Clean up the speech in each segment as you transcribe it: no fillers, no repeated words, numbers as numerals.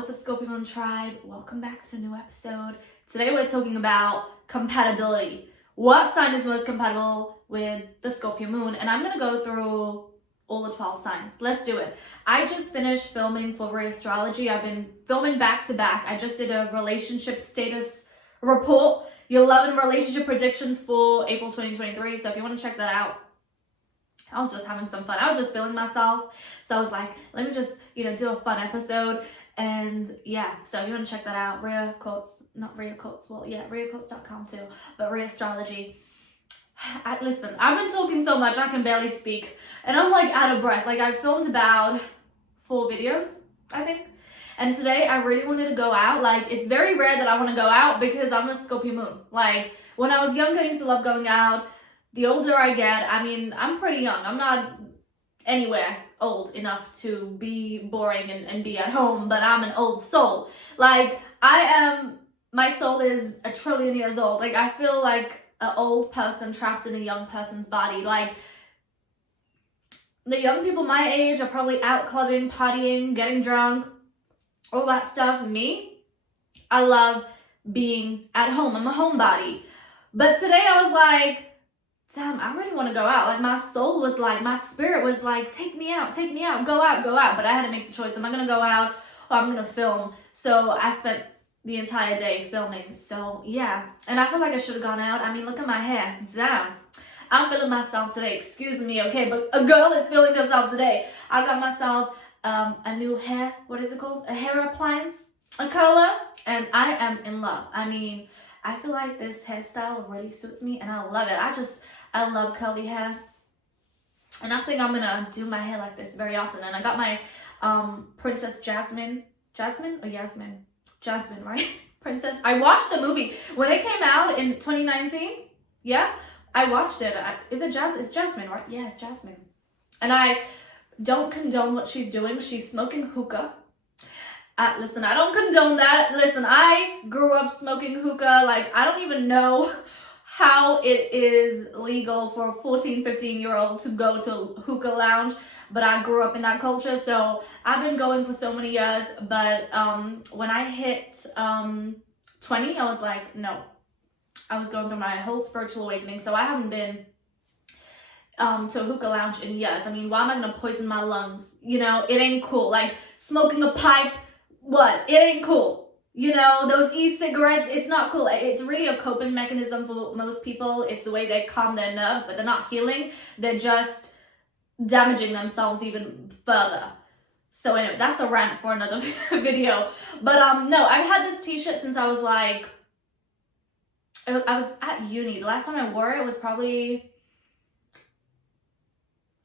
What's up, Scorpio Moon Tribe? Welcome back to a new episode. Today we're talking about compatibility. What sign is most compatible with the Scorpio Moon? And I'm going to go through all the 12 signs. Let's do it. I just finished filming for Reastrology. I've been filming back to back. I just did a relationship status report, your love and relationship predictions for April 2023. So if you want to check that out, I was just having some fun. I was just feeling myself. So I was like, let me just, do a fun episode. And yeah, so if you want to check that out, Reaquotes.com too, but Reastrology. Listen, I've been talking so much, I can barely speak. And I'm like out of breath. Like I filmed about 4 videos, I think. And today I really wanted to go out. Like it's very rare that I want to go out because I'm a Scorpio moon. Like when I was younger, I used to love going out. The older I get, I'm pretty young. I'm not anywhere old enough to be boring and be at home, but I'm an old soul. Like my soul is 1 trillion years old. Like I feel like an old person trapped in a young person's body. Like the young people my age are probably out clubbing, partying, getting drunk, all that stuff. Me, I love being at home. I'm a homebody. But today I was like, damn, I really want to go out. Like my soul was like, my spirit was like, take me out, go out. But I had to make the choice. Am I going to go out or I'm going to film? So I spent the entire day filming. So yeah. And I feel like I should have gone out. Look at my hair. Damn. I'm feeling myself today. Excuse me. Okay. But a girl is feeling herself today. I got myself a new hair. What is it called? A hair appliance, a color. And I am in love. I feel like this hairstyle really suits me and I love it. I love curly hair. And I think I'm gonna do my hair like this very often. And I got my Princess Jasmine, right? Princess. I watched the movie when it came out in 2019. Yeah, I watched it. Is it Jasmine? It's Jasmine, right? Yeah, it's Jasmine. And I don't condone what she's doing. She's smoking hookah. Listen, I don't condone that. Listen, I grew up smoking hookah. Like, I don't even know how it is legal for a 14, 15-year-old to go to a hookah lounge, but I grew up in that culture, so I've been going for so many years. But when I hit 20, I was like, no. I was going through my whole spiritual awakening, so I haven't been to a hookah lounge in years. Why am I gonna poison my lungs? It ain't cool. Like smoking a pipe, what? It ain't cool. Those e-cigarettes, it's not cool. It's really a coping mechanism for most people. It's the way they calm their nerves, but they're not healing. They're just damaging themselves even further. So anyway, that's a rant for another video. But no, I've had this t-shirt since I was like, I was at uni. The last time I wore it was probably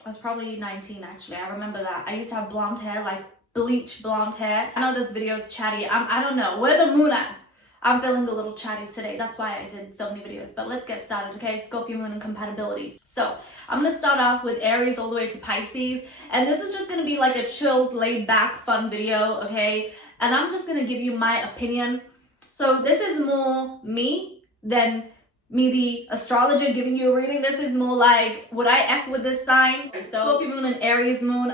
19 actually. I remember that. I used to have blonde hair, like bleach blonde hair. I know this video is chatty. I don't know. Where the moon at? I'm feeling a little chatty today. That's why I did so many videos. But let's get started, okay? Scorpio moon and compatibility. So I'm going to start off with Aries all the way to Pisces. And this is just going to be like a chilled, laid back, fun video, okay? And I'm just going to give you my opinion. So this is more me than me, the astrologer, giving you a reading. This is more like, would I F with this sign? So Scorpio moon and Aries moon,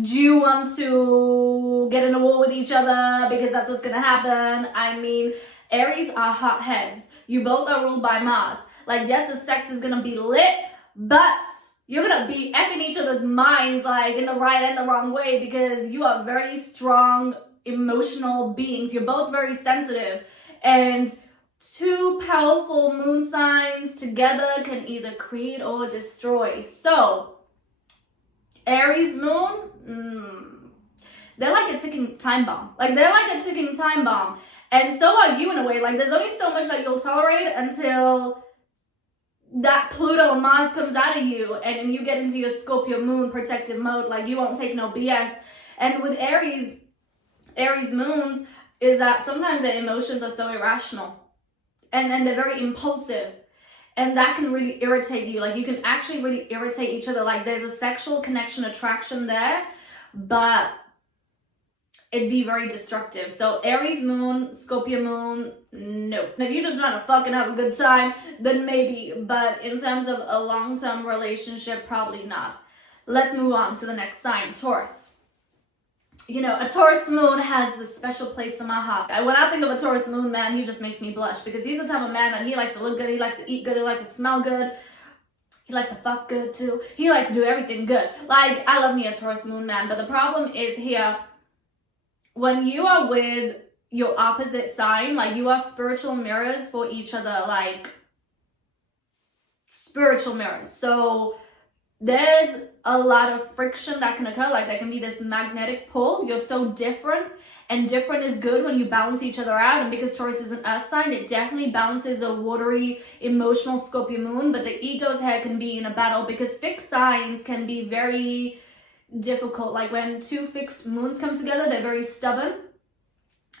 do you want to get in a war with each other? Because that's what's gonna happen. Aries are hotheads. You both are ruled by Mars. Like, yes, the sex is gonna be lit, but you're gonna be effing each other's minds, like, in the right and the wrong way, because you are very strong, emotional beings. You're both very sensitive. And 2 powerful moon signs together can either create or destroy. So, Aries moon, they're like a ticking time bomb. And so are you in a way. Like, there's only so much that you'll tolerate until that Pluto and Mars comes out of you and you get into your Scorpio moon protective mode. Like, you won't take no BS. And with Aries moons is that sometimes their emotions are so irrational. And then they're very impulsive. And that can really irritate you. Like, you can actually really irritate each other. Like, there's a sexual connection, attraction there, but it'd be very destructive. So Aries moon, Scorpio moon, no. If you're just trying to fucking have a good time, then maybe. But in terms of a long-term relationship, probably not. Let's move on to the next sign, Taurus. you know, a Taurus moon has a special place in my heart. When I think of a Taurus moon man, he just makes me blush because he's the type of man that he likes to look good, he likes to eat good, he likes to smell good, he likes to fuck good too. He likes to do everything good. Like, I love me a Taurus moon man, but the problem is here, when you are with your opposite sign, like you are spiritual mirrors for each other, like spiritual mirrors. So there's a lot of friction that can occur, like there can be this magnetic pull. You're so different, and different is good when you balance each other out. And because Taurus is an earth sign, it definitely balances a watery, emotional Scorpio moon, but the ego's head can be in a battle because fixed signs can be very difficult. Like when two fixed moons come together, they're very stubborn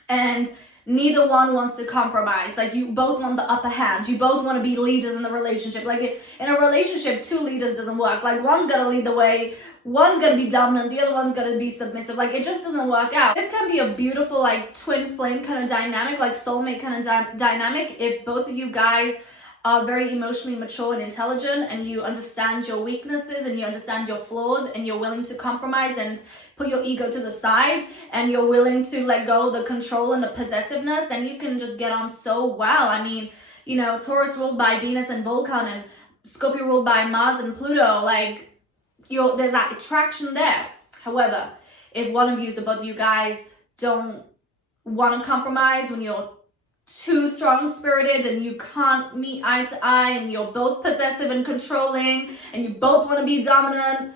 and neither one wants to compromise. Like you both want the upper hand. You both want to be leaders in the relationship. Like in a relationship, two leaders doesn't work. Like one's got to lead the way, one's got to be dominant, the other one's got to be submissive. Like it just doesn't work out. This can be a beautiful like twin flame kind of dynamic, like soulmate kind of dynamic if both of you guys are very emotionally mature and intelligent, and you understand your weaknesses and you understand your flaws, and you're willing to compromise and put your ego to the side, and you're willing to let go of the control and the possessiveness, then you can just get on so well. I mean, you know, Taurus ruled by Venus and Vulcan, and Scorpio ruled by Mars and Pluto. Like, there's that attraction there. However, if one of you or both of you guys don't want to compromise, when you're too strong-spirited and you can't meet eye to eye, and you're both possessive and controlling, and you both want to be dominant,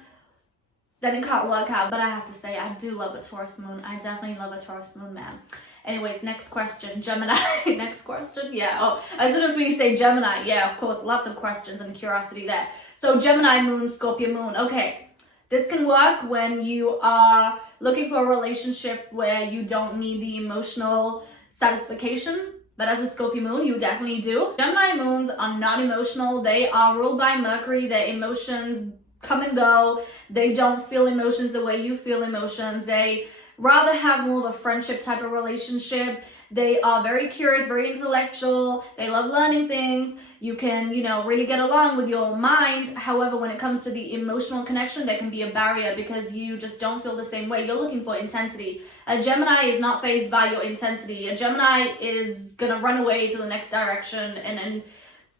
then it can't work out. But I have to say, I do love a Taurus moon. I definitely love a Taurus moon man. Anyways, next question, Gemini. Next question, yeah. Oh, as soon as we say Gemini, yeah, of course, lots of questions and curiosity there. So Gemini moon, Scorpio moon. Okay, this can work when you are looking for a relationship where you don't need the emotional satisfaction. But as a Scorpio moon, you definitely do. Gemini moons are not emotional. They are ruled by Mercury. Their emotions come and go. They don't feel emotions the way you feel emotions. They rather have more of a friendship type of relationship. They are very curious, very intellectual. They love learning things. You can, you know, really get along with your mind. However, when it comes to the emotional connection, there can be a barrier because you just don't feel the same way. You're looking for intensity. A Gemini is not fazed by your intensity. A Gemini is gonna run away to the next direction, and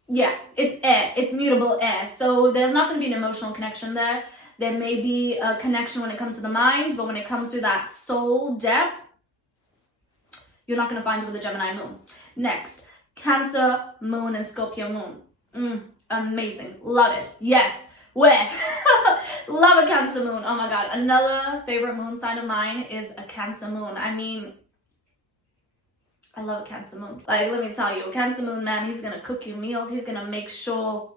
yeah, it's air. It's mutable air. So there's not gonna be an emotional connection there. There may be a connection when it comes to the mind, but when it comes to that soul depth, you're not gonna find it with a Gemini moon. Next, Cancer moon and Scorpio moon. Amazing. Love it. Yes. Where? Love a Cancer moon. Oh my god. Another favorite moon sign of mine is a Cancer moon. I mean, I love a Cancer moon. Like, let me tell you, a Cancer moon man, he's gonna cook you meals. He's gonna make sure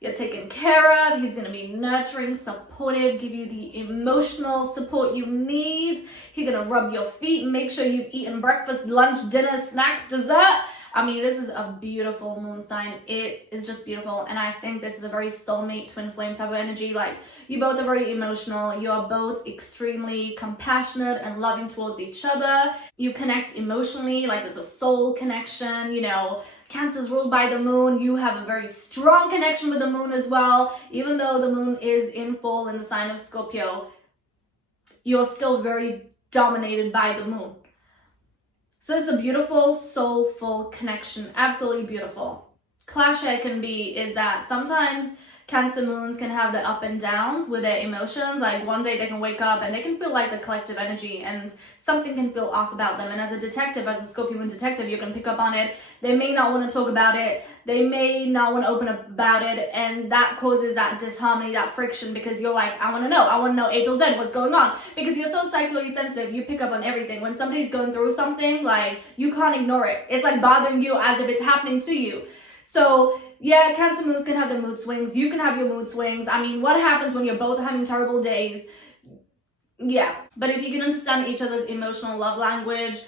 you're taken care of. He's gonna be nurturing, supportive, give you the emotional support you need. He's gonna rub your feet, make sure you've eaten breakfast, lunch, dinner, snacks, dessert. I mean, this is a beautiful moon sign. It is just beautiful. And I think this is a very soulmate, twin flame type of energy. Like, you both are very emotional. You are both extremely compassionate and loving towards each other. You connect emotionally, like there's a soul connection. You know, Cancer's ruled by the moon. You have a very strong connection with the moon as well. Even though the moon is in full in the sign of Scorpio, you're still very dominated by the moon. So it's a beautiful, soulful connection. Absolutely beautiful. Clash it can be is that sometimes Cancer moons can have the up and downs with their emotions. Like one day they can wake up and they can feel like the collective energy and something can feel off about them. And as a detective, as a Scorpio moon detective, you can pick up on it. They may not want to talk about it. They may not want to open up about it. And that causes that disharmony, that friction, because you're like, I want to know. I want to know A till Z, what's going on. Because you're so psychically sensitive, you pick up on everything. When somebody's going through something, like, you can't ignore it. It's like bothering you as if it's happening to you. So yeah, Cancer moons can have their mood swings. You can have your mood swings. I mean, what happens when you're both having terrible days? Yeah, but if you can understand each other's emotional love language,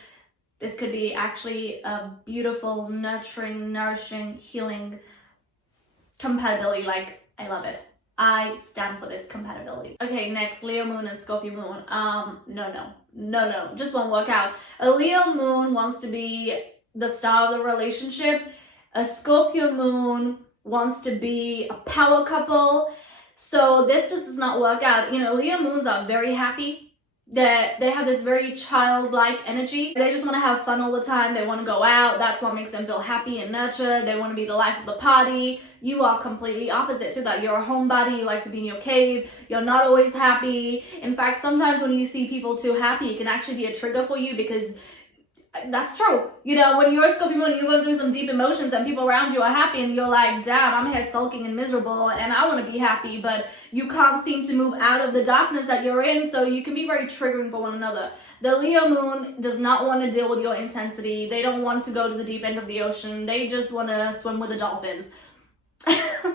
this could be actually a beautiful, nurturing, nourishing, healing compatibility. Like, I love it. I stand for this compatibility. Okay, next, Leo moon and Scorpio moon. No, just won't work out. A Leo moon wants to be the star of the relationship. A Scorpio moon wants to be a power couple. So this just does not work out. You know, Leo moons are very happy. They have this very childlike energy. They just want to have fun all the time. They want to go out. That's what makes them feel happy and nurtured. They want to be the life of the party. You are completely opposite to that. You're a homebody. You like to be in your cave. You're not always happy. In fact, sometimes when you see people too happy, it can actually be a trigger for you, because that's true. You know, when you're a Scorpio moon, you're going through some deep emotions and people around you are happy and you're like, damn, I'm here sulking and miserable and I want to be happy, but you can't seem to move out of the darkness that you're in, so you can be very triggering for one another. The Leo moon does not want to deal with your intensity. They don't want to go to the deep end of the ocean. They just want to swim with the dolphins.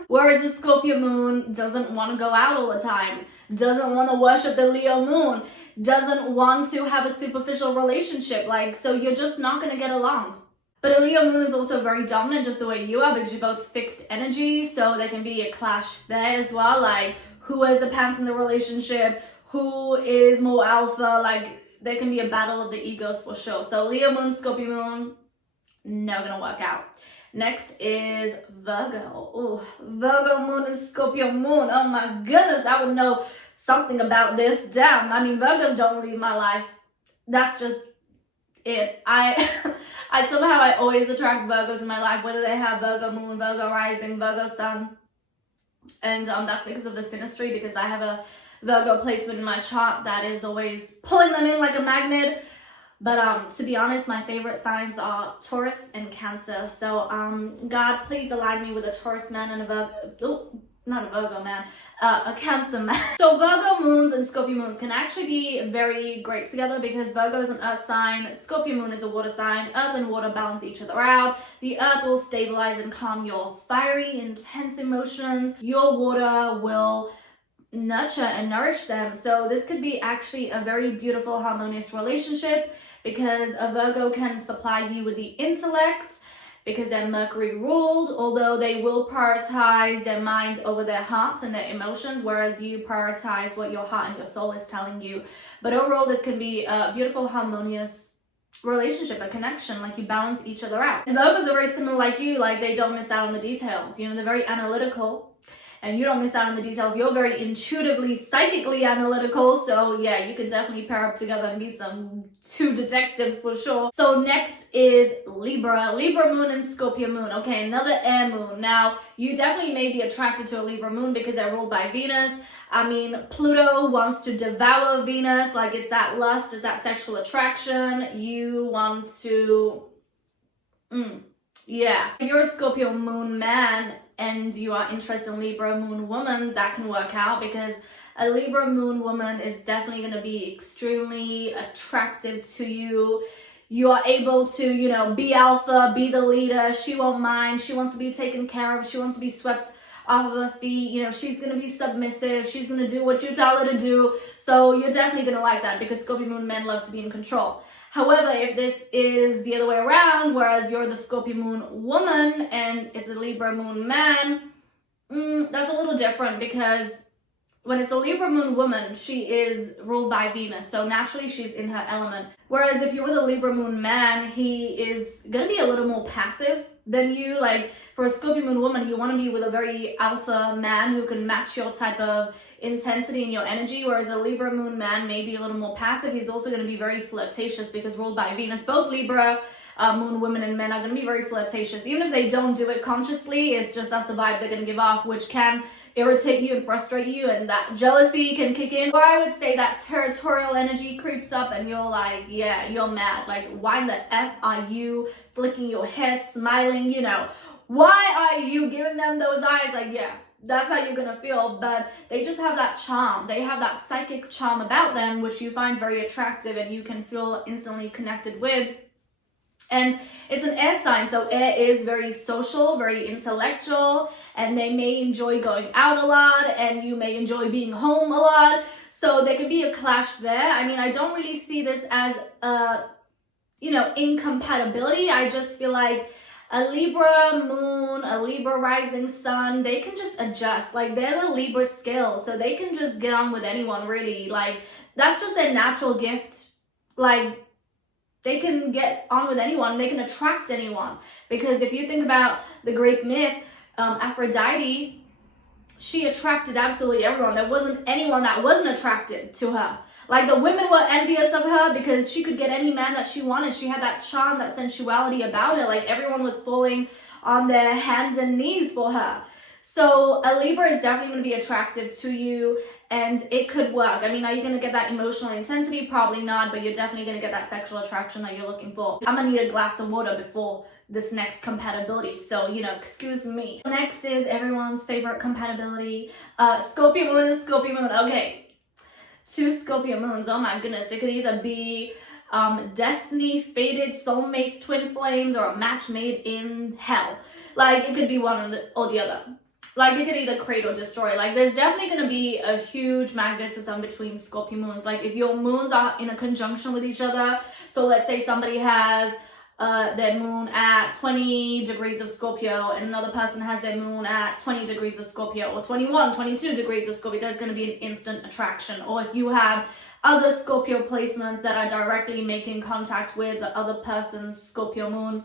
Whereas the Scorpio moon doesn't want to go out all the time, doesn't want to worship the Leo moon, doesn't want to have a superficial relationship, like, so you're just not going to get along. But a Leo moon is also very dominant, just the way you are, because you're both fixed energy, so there can be a clash there as well, like who has the pants in the relationship, who is more alpha, like there can be a battle of the egos for sure. So Leo moon, Scorpio moon, never gonna work out. Next is Virgo. Ooh, Virgo moon and Scorpio moon. Oh my goodness, I would know something about this. Damn, I mean, Virgos don't leave my life. That's just it. I somehow I always attract Virgos in my life, whether they have Virgo moon, Virgo rising, Virgo sun. And that's because of the synastry, because I have a Virgo placement in my chart that is always pulling them in like a magnet. But to be honest, my favorite signs are Taurus and Cancer. So God, please align me with a Taurus man and a Virgo, not a Virgo man, a Cancer man. So Virgo moons and Scorpio moons can actually be very great together, because Virgo is an earth sign, Scorpio moon is a water sign. Earth and water balance each other out. The earth will stabilize and calm your fiery, intense emotions. Your water will nurture and nourish them. So this could be actually a very beautiful, harmonious relationship, because a Virgo can supply you with the intellect, because they're Mercury ruled, although they will prioritize their mind over their heart and their emotions, whereas you prioritize what your heart and your soul is telling you. But overall, this can be a beautiful, harmonious relationship, a connection, like you balance each other out. And Virgos are very similar like you, like they don't miss out on the details. You know, they're very analytical, and you don't miss out on the details. You're very intuitively, psychically analytical. So yeah, you could definitely pair up together and be some two detectives for sure. So next is Libra. Libra moon and Scorpio moon. Okay, another air moon. Now, you definitely may be attracted to a Libra moon because they're ruled by Venus. I mean, Pluto wants to devour Venus. Like, it's that lust, it's that sexual attraction. You want to... yeah. If you're a Scorpio moon man and you are interested in Libra moon woman, that can work out, because a Libra moon woman is definitely going to be extremely attractive to you. You are able to, you know, be alpha, be the leader. She won't mind. She wants to be taken care of. She wants to be swept off of her feet. You know, she's going to be submissive. She's going to do what you tell her to do. So you're definitely going to like that, because Scorpio moon men love to be in control. However, if this is the other way around, whereas you're the Scorpio moon woman and it's a Libra moon man, that's a little different, because when it's a Libra moon woman, she is ruled by Venus. So naturally, she's in her element. Whereas if you're with a Libra moon man, he is going to be a little more passive than you. Like, for a Scorpio moon woman, you want to be with a very alpha man who can match your type of intensity and your energy, whereas a Libra moon man may be a little more passive. He's also going to be very flirtatious, because ruled by Venus. Both Libra moon women and men are going to be very flirtatious. Even if they don't do it consciously, it's just that's the vibe they're going to give off, which can irritate you and frustrate you, and that jealousy can kick in. Or I would say that territorial energy creeps up and you're like, yeah, you're mad. Like, why the F are you flicking your hair, smiling, you know? Why are you giving them those eyes? Like, yeah, that's how you're gonna feel. But they just have that charm. They have that psychic charm about them, which you find very attractive and you can feel instantly connected with. And it's an air sign, so air is very social, very intellectual, and they may enjoy going out a lot, and you may enjoy being home a lot. So there could be a clash there. I mean, I don't really see this as a, you know, incompatibility. I just feel like a Libra moon, a Libra rising sun, they can just adjust. Like, they're the Libra scale, so they can just get on with anyone, really. Like, that's just their natural gift. Like, they can get on with anyone. They can attract anyone. Because if you think about the Greek myth, Aphrodite, she attracted absolutely everyone. There wasn't anyone that wasn't attracted to her. Like the women were envious of her because she could get any man that she wanted. She had that charm, that sensuality about her. Like everyone was falling on their hands and knees for her. So a Libra is definitely going to be attractive to you, and it could work. I mean, are you going to get that emotional intensity? Probably not, but you're definitely going to get that sexual attraction that you're looking for. I'm going to need a glass of water before this next compatibility, so, you know, excuse me. Next is everyone's favorite compatibility, Scorpio moon and Scorpio moon. Okay, 2 Scorpio moons, oh my goodness. It could either be destiny, fated, soulmates, twin flames, or a match made in hell. Like, it could be one or the other. Like, it could either create or destroy. Like, there's definitely going to be a huge magnetism between Scorpio moons. Like, if your moons are in a conjunction with each other, so let's say somebody has their moon at 20 degrees of Scorpio and another person has their moon at 20 degrees of Scorpio, or 21, 22 degrees of Scorpio, there's going to be an instant attraction. Or if you have other Scorpio placements that are directly making contact with the other person's Scorpio moon,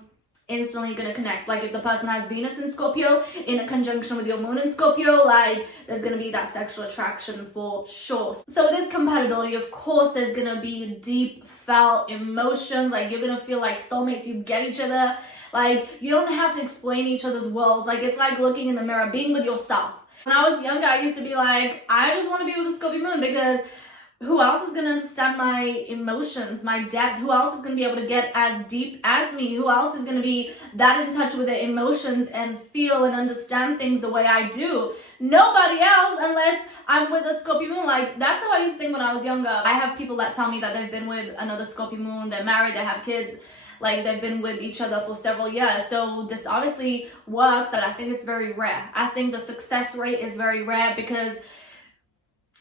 instantly going to connect. Like if the person has Venus in Scorpio in a conjunction with your moon in Scorpio, like there's going to be that sexual attraction for sure. So this compatibility, of course, there's going to be deep felt emotions. Like you're going to feel like soulmates, you get each other. Like you don't have to explain each other's worlds. Like it's like looking in the mirror, being with yourself. When I was younger, I used to be like, I just want to be with a Scorpio moon, because who else is going to understand my emotions, my depth? Who else is going to be able to get as deep as me? Who else is going to be that in touch with their emotions and feel and understand things the way I do? Nobody else, unless I'm with a Scorpio moon. Like, that's how I used to think when I was younger. I have people that tell me that they've been with another Scorpio moon, they're married, they have kids, like they've been with each other for several years. So this obviously works, but I think it's very rare. I think the success rate is very rare because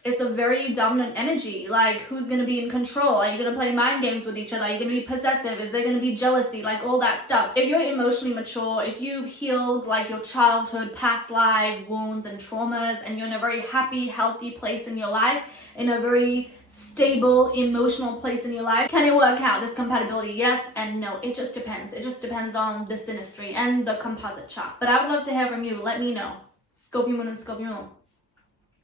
it's a very dominant energy. Like, who's going to be in control? Are you going to play mind games with each other? Are you going to be possessive? Is there going to be jealousy? Like, all that stuff. If you're emotionally mature, if you've healed, like, your childhood, past life, wounds and traumas, and you're in a very happy, healthy place in your life, in a very stable, emotional place in your life, can it work out, this compatibility? Yes and no. It just depends. It just depends on the synastry and the composite chart. But I would love to hear from you. Let me know. Scorpio moon and Scorpio moon.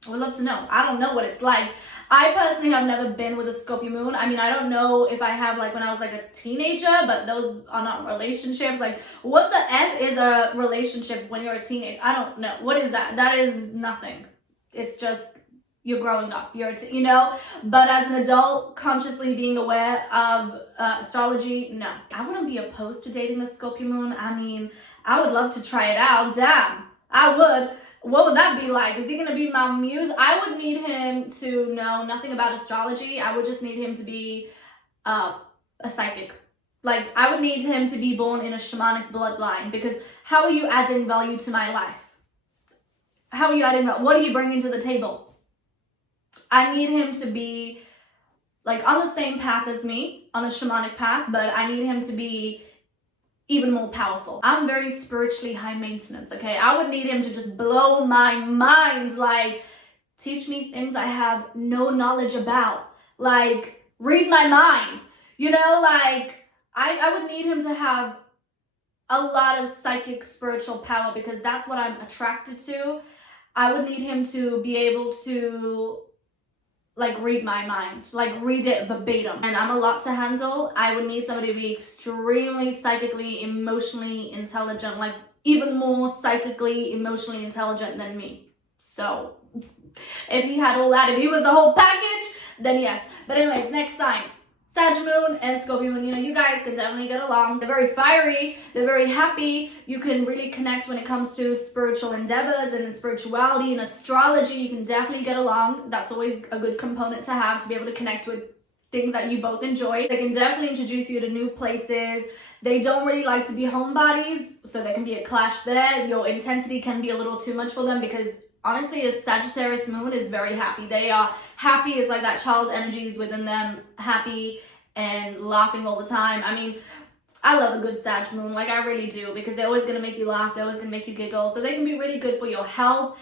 I would love to know. I don't know what it's like. I personally have never been with a Scorpio moon. I mean, I don't know if I have, like, when I was, like, a teenager, but those are not relationships. Like, what the F is a relationship when you're a teenager? I don't know. What is that? That is nothing. It's just, you're growing up. You know? But as an adult, consciously being aware of astrology, no. I wouldn't be opposed to dating a Scorpio moon. I mean, I would love to try it out. Damn. I would. What would that be like? Is he going to be my muse? I would need him to know nothing about astrology. I would just need him to be a psychic. Like, I would need him to be born in a shamanic bloodline, because how are you adding value to my life? How are you adding value? What are you bringing to the table? I need him to be, like, on the same path as me, on a shamanic path, but I need him to be even more powerful. I'm very spiritually high maintenance, okay? I would need him to just blow my mind, like, teach me things I have no knowledge about, like, read my mind, you know? Like, I would need him to have a lot of psychic spiritual power, because that's what I'm attracted to. I would need him to be able to, like, read my mind, like, read it verbatim. And I'm a lot to handle. I would need somebody to be extremely psychically, emotionally intelligent, like, even more psychically, emotionally intelligent than me. So, if he had all that, if he was the whole package, then yes. But anyways, next sign. Sag moon and Scorpio moon, you know, you guys can definitely get along. They're very fiery, they're very happy. You can really connect when it comes to spiritual endeavors and spirituality and astrology. You can definitely get along. That's always a good component to have, to be able to connect with things that you both enjoy. They can definitely introduce you to new places. They don't really like to be homebodies, so there can be a clash there. Your intensity can be a little too much for them, because honestly, a Sagittarius moon is very happy. They are happy. It's like that child energy is within them, happy and laughing all the time. I mean, I love a good Sag moon, like I really do, because they're always going to make you laugh. They're always going to make you giggle. So they can be really good for your health.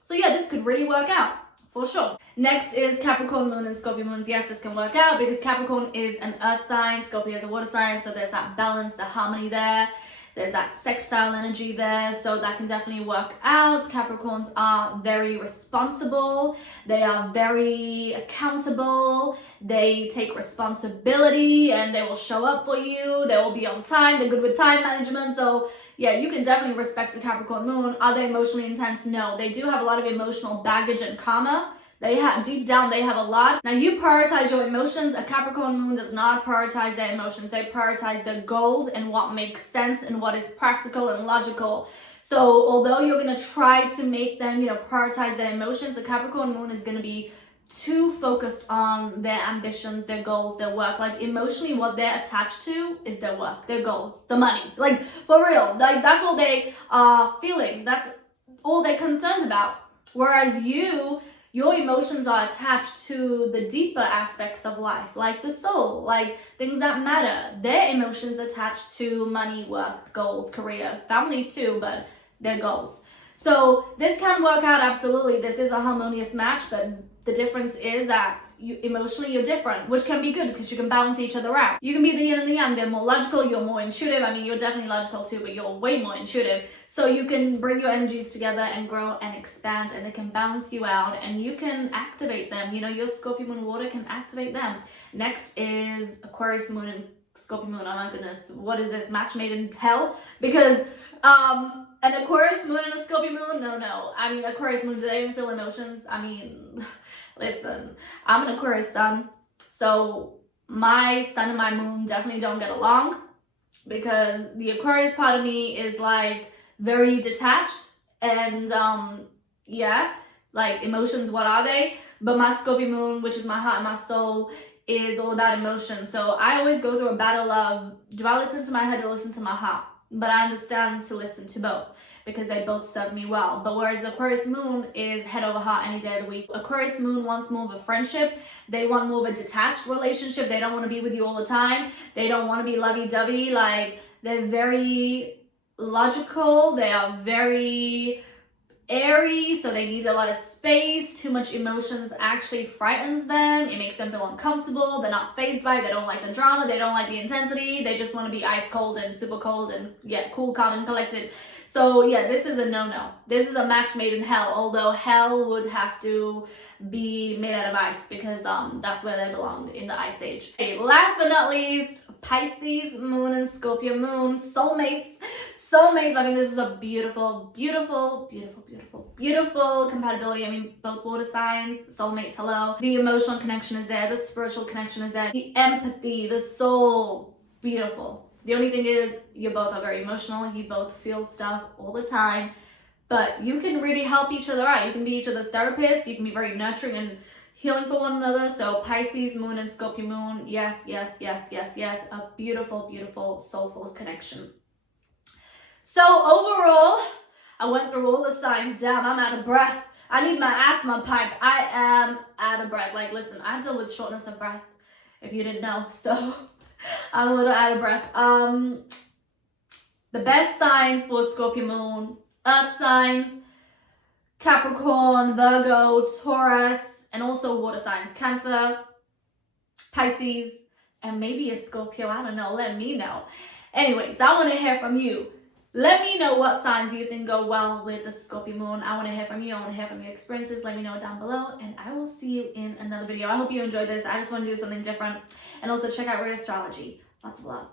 So yeah, this could really work out for sure. Next is Capricorn moon and Scorpio moons. Yes, this can work out because Capricorn is an earth sign, Scorpio is a water sign. So there's that balance, the harmony there. There's that sextile energy there, so that can definitely work out. Capricorns are very responsible. They are very accountable. They take responsibility and they will show up for you. They will be on time. They're good with time management. So yeah, you can definitely respect a Capricorn moon. Are they emotionally intense? No. They do have a lot of emotional baggage and karma. They have, deep down, they have a lot. Now, you prioritize your emotions. A Capricorn moon does not prioritize their emotions. They prioritize their goals and what makes sense and what is practical and logical. So although you're going to try to make them, prioritize their emotions, a Capricorn moon is going to be too focused on their ambitions, their goals, their work. Like, emotionally, what they're attached to is their work, their goals, the money. Like, for real. Like, that's all they are feeling. That's all they're concerned about. Whereas your emotions are attached to the deeper aspects of life, like the soul, like things that matter. Their emotions attached to money, work, goals, career, family too, but their goals. So this can work out, absolutely. This is a harmonious match, but the difference is that emotionally you're different, which can be good because you can balance each other out. You can be the yin and the yang. They're more logical, you're more intuitive. I mean, you're definitely logical too, but you're way more intuitive. So you can bring your energies together and grow and expand, and they can balance you out and you can activate them. Your Scorpio moon water can activate them. Next is Aquarius moon and Scorpio moon. Oh my goodness, what is this? Match made in hell? Because an Aquarius moon and a Scorpio moon? No. I mean, Aquarius moon, do they even feel emotions? I mean, listen, I'm an Aquarius sun, so my sun and my moon definitely don't get along because the Aquarius part of me is like very detached and like emotions, what are they? But my Scorpio moon, which is my heart and my soul, is all about emotion. So I always go through a battle of, do I listen to my head or listen to my heart? But I understand to listen to both because they both serve me well. But whereas Aquarius moon is head over heart any day of the week, Aquarius moon wants more of a friendship. They want more of a detached relationship. They don't want to be with you all the time. They don't want to be lovey-dovey. Like, they're very logical. They are very airy, so they need a lot of space. Too much emotions actually frightens them. It makes them feel uncomfortable. They're not fazed by it. They don't like the drama. They don't like the intensity. They just want to be ice cold and super cold and cool, calm, and collected. So yeah, this is a no-no. This is a match made in hell, although hell would have to be made out of ice because that's where they belong, in the ice age. Okay, last but not least, Pisces moon and Scorpio moon, soulmates. I mean, this is a beautiful compatibility. I mean, both water signs, soulmates, hello. The emotional connection is there, the spiritual connection is there, the empathy, the soul, beautiful. The only thing is, you both are very emotional, you both feel stuff all the time, but you can really help each other out. You can be each other's therapist, you can be very nurturing and healing for one another. So Pisces moon and Scorpio moon, yes, a beautiful, soulful connection. So overall, I went through all the signs. Damn, I'm out of breath. I need my asthma pipe. I am out of breath. Like, listen, I deal with shortness of breath, if you didn't know. So I'm a little out of breath. The best signs for Scorpio moon, earth signs, Capricorn, Virgo, Taurus, and also water signs, Cancer, Pisces, and maybe a Scorpio. I don't know. Let me know. Anyways, I want to hear from you. Let me know what signs you think go well with the Scorpio moon. I want to hear from you. I want to hear from your experiences. Let me know down below, and I will see you in another video. I hope you enjoyed this. I just want to do something different. And also check out Ray Astrology. Lots of love.